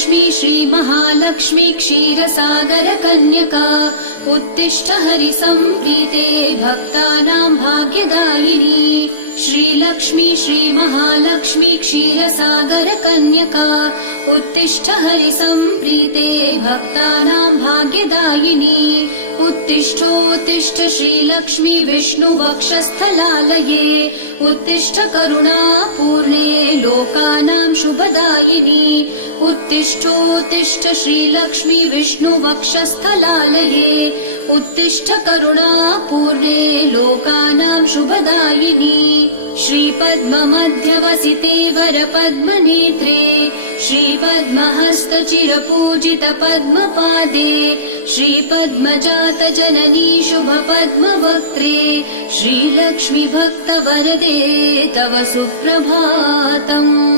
श्रीलक्ष्मी श्रीमहालक्ष्मी क्षीरसागर कन्यका उत्तिष्ठ हरिसम्प्रीते भक्तानां भाग्यदायिनी श्रीलक्ष्मी श्रीमहालक्ष्मी क्षीरसागर कन्यका उत्तिष्ठ हरिसम्प्रीते भक्तानां भाग्यदायिनी उत्तिष्ठोत्तिष्ठ श्रीलक्ष्मी विष्णुवक्षस्थलालये उत्तिष्ठ करुणापूर्णे लोकानां शुभदायिनी उत्तिष्ठोत्तिष्ठ श्रीलक्ष्मी विष्णुवक्षस्थलालये उत्तिष्ठ करुणापूर्णे लोकानां शुभदायिनी श्रीपद्ममध्यवसिते वरपद्मनेत्रे श्रीपद्महस्तचिरपूजित पद्मपादे श्रीपद्मजात जननी शुभपद्मवक्त्रे श्रीलक्ष्मी भक्तवरदे तव सुप्रभातम्।